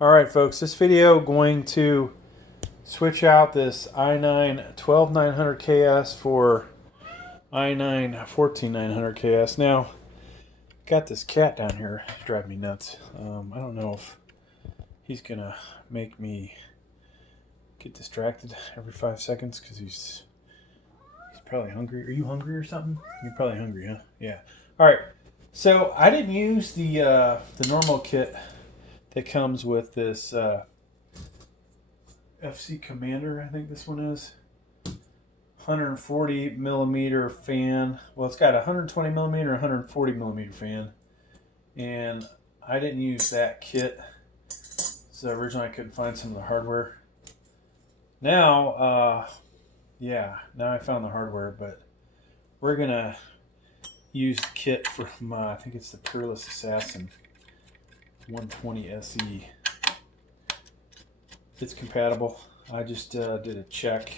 Alright folks, this video going to switch out this i9-12900ks for i9-14900ks. Now, got this cat down here driving me nuts. I don't know if he's gonna make me get distracted every 5 seconds because he's probably hungry. Are you hungry or something? You're probably hungry, huh? Yeah. Alright, so I didn't use the normal kit that comes with this FC Commander, I think this one is. 140 millimeter fan. Well, it's got a 120 millimeter, 140 millimeter fan. And I didn't use that kit. So originally I couldn't find some of the hardware. Now, now I found the hardware, but we're gonna use the kit from, I think it's the Peerless Assassin 120 SE. It's compatible. I just did a check.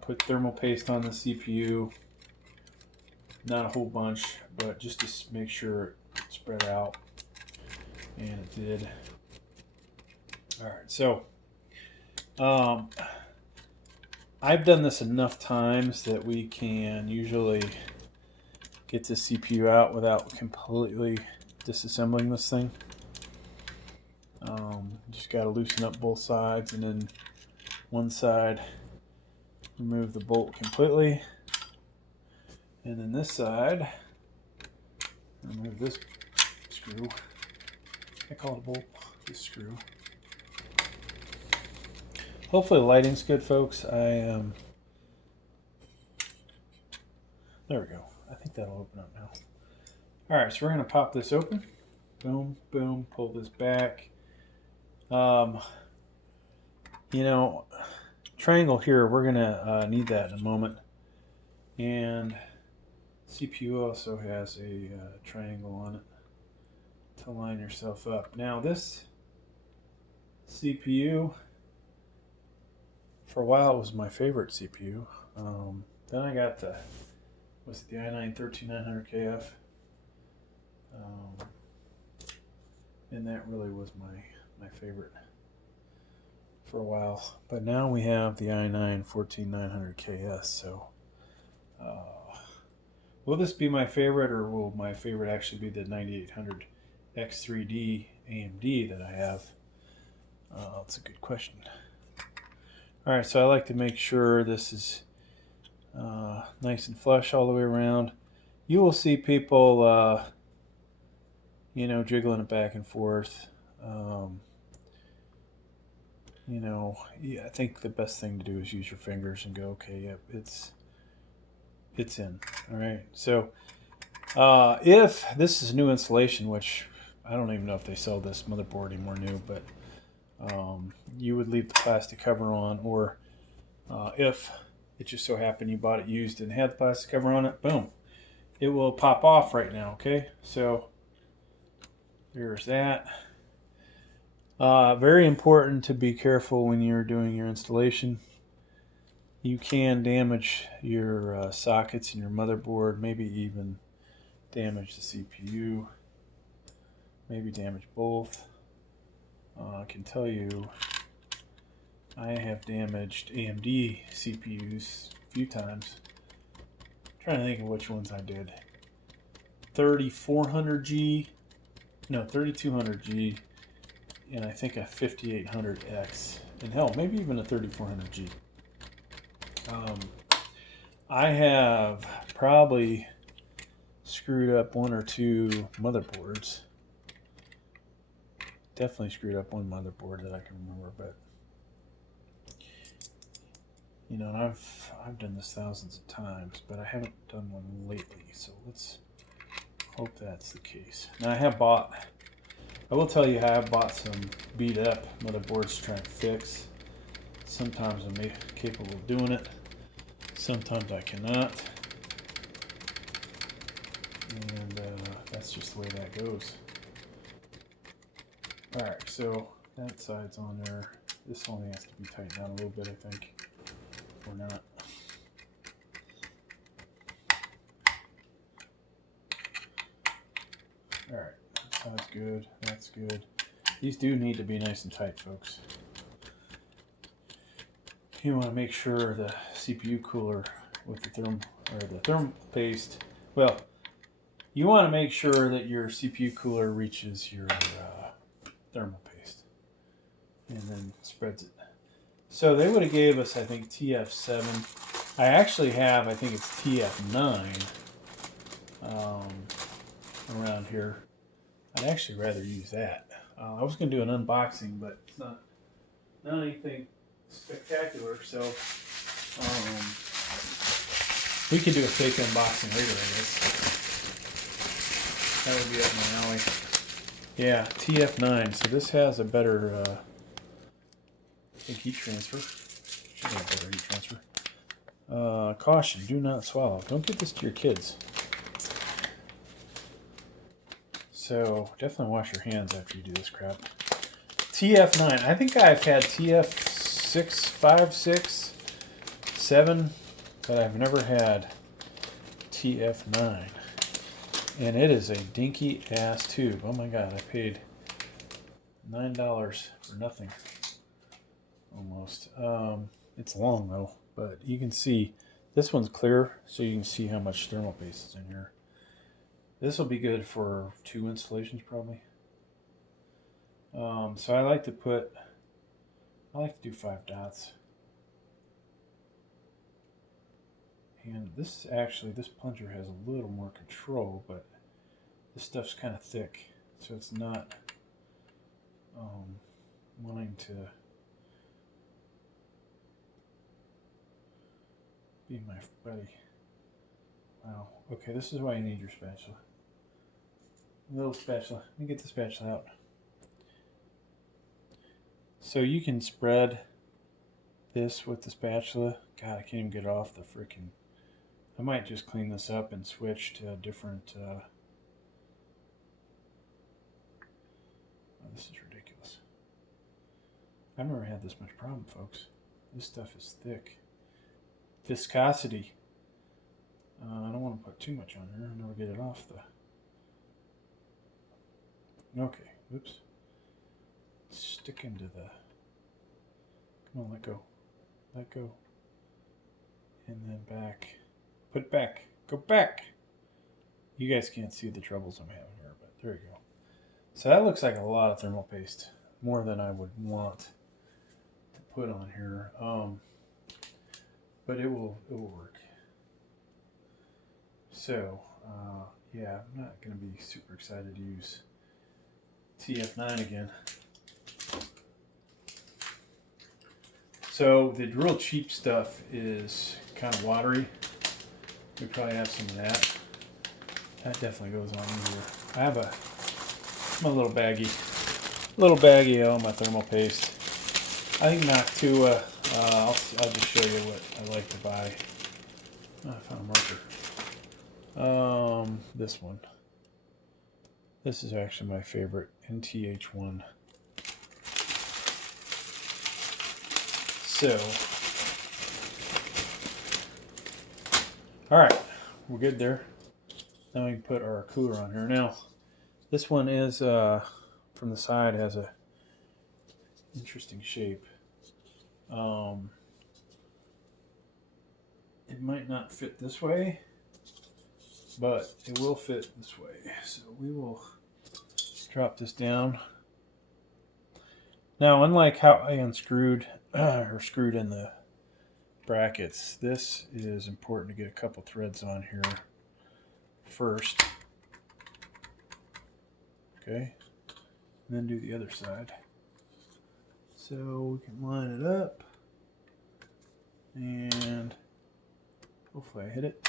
Put thermal paste on the CPU. Not a whole bunch, but just to make sure it spread out. And it did. Alright, so I've done this enough times that we can usually get the CPU out without completely disassembling this thing. Just got to loosen up both sides, and then one side remove the bolt completely, and then this side remove this screw. I call it a bolt. This screw. Hopefully the lighting's good, folks. There we go. I think that'll open up now. Alright, so we're going to pop this open. Boom, boom, pull this back. You know, triangle here, we're going to need that in a moment. And CPU also has a triangle on it to line yourself up. Now this CPU, for a while it was my favorite CPU. Then I got the i9-13900ks. And that really was my favorite for a while. But now we have the i9-14900ks. So will this be my favorite, or will my favorite actually be the 9800X3D AMD that I have? That's a good question. Alright, so I like to make sure this is nice and flush all the way around. You will see people you know, jiggling it back and forth. You know, I think the best thing to do is use your fingers and go, okay, yep, it's in. All right, so if this is a new installation, which I don't even know if they sell this motherboard anymore new, but you would leave the plastic cover on, or if it just so happened you bought it used and had the plastic cover on it, boom, it will pop off right now. Okay, so there's that. Very important to be careful when you're doing your installation. You can damage your sockets in your motherboard, maybe even damage the CPU, maybe damage both. I can tell you I have damaged AMD CPUs a few times. I'm trying to think of which ones I did. 3400G, no, 3200G, and I think a 5800X, and hell, maybe even a 3400G. I have probably screwed up one or two motherboards. Definitely screwed up one motherboard that I can remember, but you know, and I've done this thousands of times, but I haven't done one lately, so let's hope that's the case. Now I will tell you how I bought some beat up motherboards to try and fix. Sometimes I'm capable of doing it, sometimes I cannot, and that's just the way that goes. Alright, so that side's on there. This only has to be tightened down a little bit, I think, or not. Alright, that side's good, that's good. These do need to be nice and tight, folks. You want to make sure the CPU cooler with the thermal paste. Well, you want to make sure that your CPU cooler reaches your thermal paste, and then spreads it. So they would have gave us, I think, TF7. I actually have, I think it's TF9 around here. I'd actually rather use that. I was going to do an unboxing, but it's not anything spectacular, so we could do a fake unboxing later, I guess. That would be up my alley. Yeah, TF9. So this has a better, I think, heat transfer. Should have a better heat transfer. Caution: do not swallow. Don't give this to your kids. So definitely wash your hands after you do this crap. TF9. I think I've had TF6, 5, 6, 7, but I've never had TF9. And it is a dinky ass tube. Oh my god, I paid $9 for nothing. Almost. It's long though, but you can see this one's clear, so you can see how much thermal paste is in here. This will be good for 2 installations probably. So I like to do 5 dots. And this plunger has a little more control, but this stuff's kind of thick, so it's not wanting to be my buddy. Wow. Okay, this is why you need your spatula. Little spatula. Let me get the spatula out. So you can spread this with the spatula. God, I can't even get it off the freaking... I might just clean this up and switch to a different... Oh, this is ridiculous. I've never had this much problem, folks. This stuff is thick. Viscosity. I don't want to put too much on here. I'll never get it off the... Okay, oops. Stick into the... Come on, let go. Let go. And then back. Put back. Go back! You guys can't see the troubles I'm having here, but there you go. So that looks like a lot of thermal paste. More than I would want to put on here. But it will work. So, yeah, I'm not going to be super excited to use TF9 again. So the real cheap stuff is kind of watery. We probably have some of that. That definitely goes on easier. I have my little baggie of my thermal paste. I think Noctua. I'll just show you what I like to buy. Oh, I found a marker. This one. This is actually my favorite, NTH1. So, all right, we're good there. Now we can put our cooler on here. Now, this one is from the side has a interesting shape. It might not fit this way, but it will fit this way. So we will drop this down. Now, unlike how I unscrewed or screwed in the brackets, this is important to get a couple threads on here first. Okay, and then do the other side. So we can line it up, and hopefully I hit it.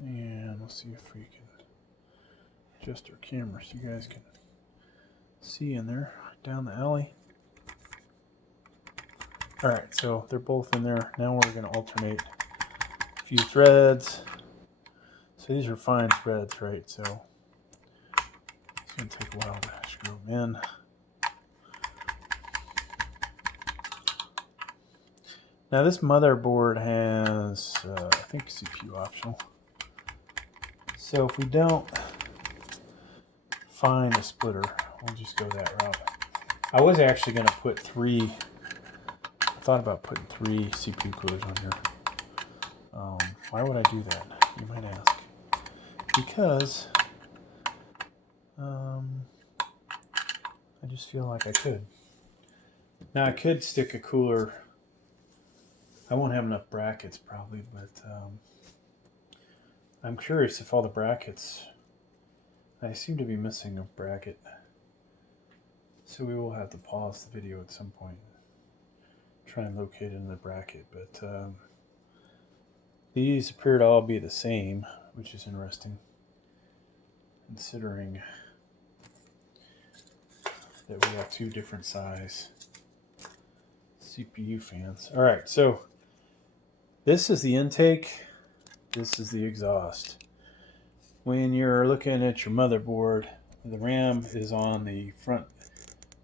And let's see if we can adjust our camera so you guys can see in there, down the alley. Alright, so they're both in there. Now we're going to alternate a few threads. So these are fine threads, right? So it's going to take a while to screw them in. Now this motherboard has, I think, CPU optional. So if we don't find a splitter, we'll just go that route. I was actually going to put three. I thought about putting 3 CPU coolers on here. Why would I do that? You might ask. Because I just feel like I could. Now I could stick a cooler. I won't have enough brackets probably, but I'm curious if all the brackets. I seem to be missing a bracket, so we will have to pause the video at some point. Try and locate it in the bracket, but these appear to all be the same, which is interesting, considering that we have 2 different size CPU fans. All right, so this is the intake, this is the exhaust. When you're looking at your motherboard, the RAM is on the front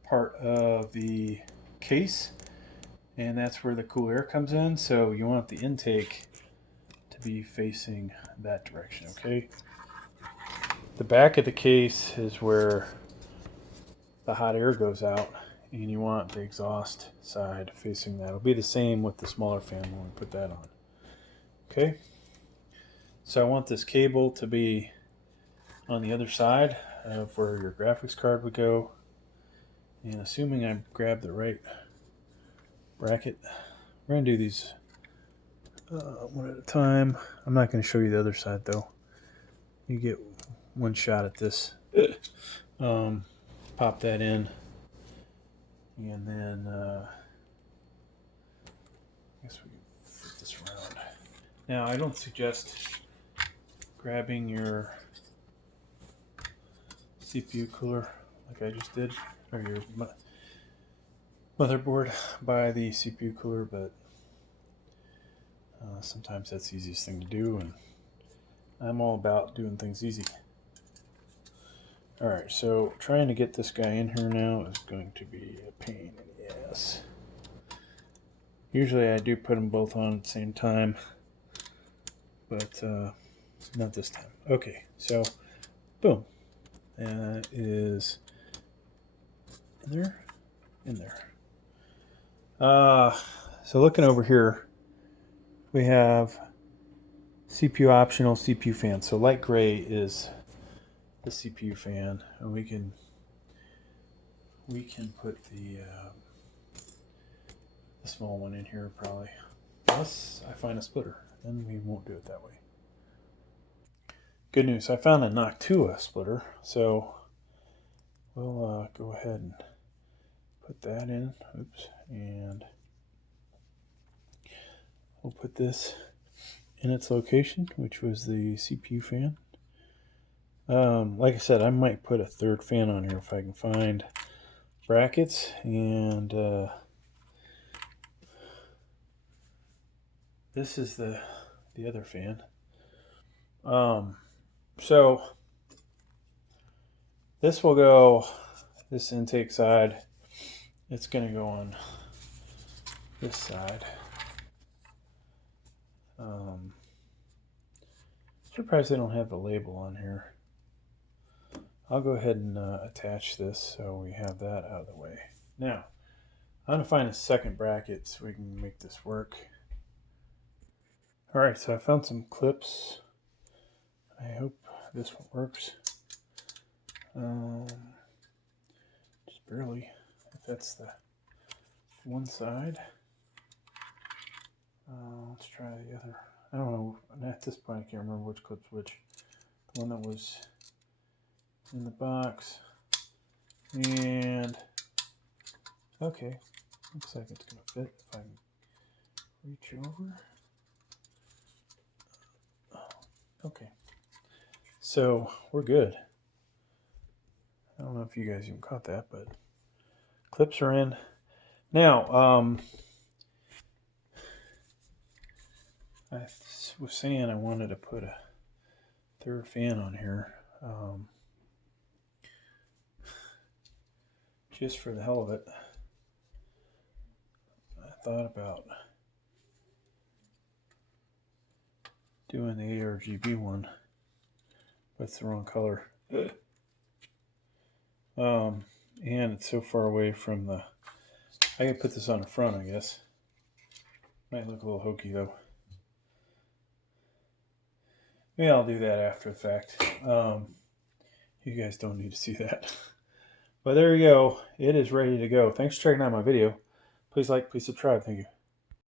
part of the case, and that's where the cool air comes in. So you want the intake to be facing that direction, okay? The back of the case is where the hot air goes out, and you want the exhaust side facing that. It'll be the same with the smaller fan when we put that on. Okay, so I want this cable to be on the other side of where your graphics card would go, and assuming I grab the right bracket, we're going to do these one at a time. I'm not going to show you the other side though. You get one shot at this. Pop that in, and then I guess we can flip this around. Now I don't suggest grabbing your CPU cooler like I just did, or your motherboard by the CPU cooler, but sometimes that's the easiest thing to do, and I'm all about doing things easy. Alright, so trying to get this guy in here now is going to be a pain in the ass. Usually I do put them both on at the same time, but not this time. Okay, so boom. That is in there, in there. So looking over here, we have CPU optional CPU fan. So light gray is the CPU fan, and we can put the small one in here probably, unless I find a splitter, then we won't do it that way. Good news, I found a Noctua splitter, so we'll go ahead and put that in. Oops, and we'll put this in its location, which was the CPU fan. Like I said, I might put a third fan on here if I can find brackets, and this is the other fan. So this will go, this intake side, it's going to go on this side. Surprised they don't have the label on here. I'll go ahead and attach this so we have that out of the way. Now, I'm going to find a second bracket so we can make this work. Alright, so I found some clips. I hope this one works. Just barely, if that's the one side. Let's try the other. I don't know, at this point I can't remember which clip's which. The one that was in the box, and okay, looks like it's gonna fit if I can reach over. Okay, so we're good. I don't know if you guys even caught that, but clips are in. Now, I was saying I wanted to put a third fan on here. Just for the hell of it, I thought about doing the ARGB one, but it's the wrong color. And it's so far away from the... I can put this on the front, I guess. Might look a little hokey though. Maybe I'll do that after the fact. You guys don't need to see that. But there you go. It is ready to go. Thanks for checking out my video. Please like, please subscribe. Thank you.